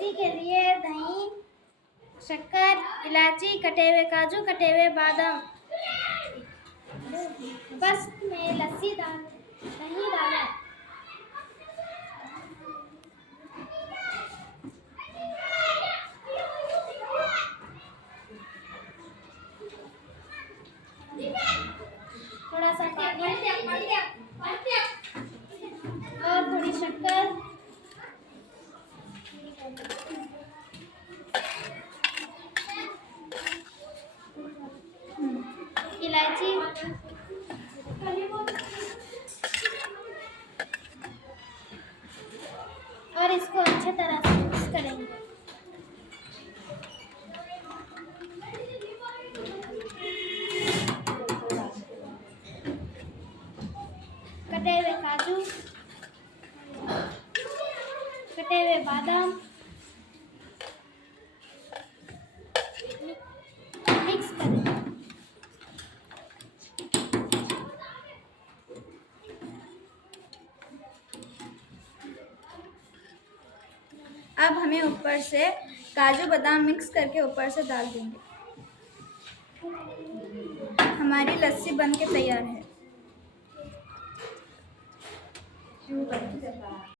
लस्सी के लिए दही, शक्कर, इलायची, कटे हुए काजू, कटे हुए बादाम। बस में लस्सी दही डालें। थोड़ा सा पानी और थोड़ी शक्कर। इलायची और इसको अच्छे तरह से मिक्स करेंगे। कटे हुए काजू, कटे हुए बादाम मिक्स करें। अब हमें ऊपर से काजू बादाम मिक्स करके ऊपर से डाल देंगे। हमारी लस्सी बनके तैयार है।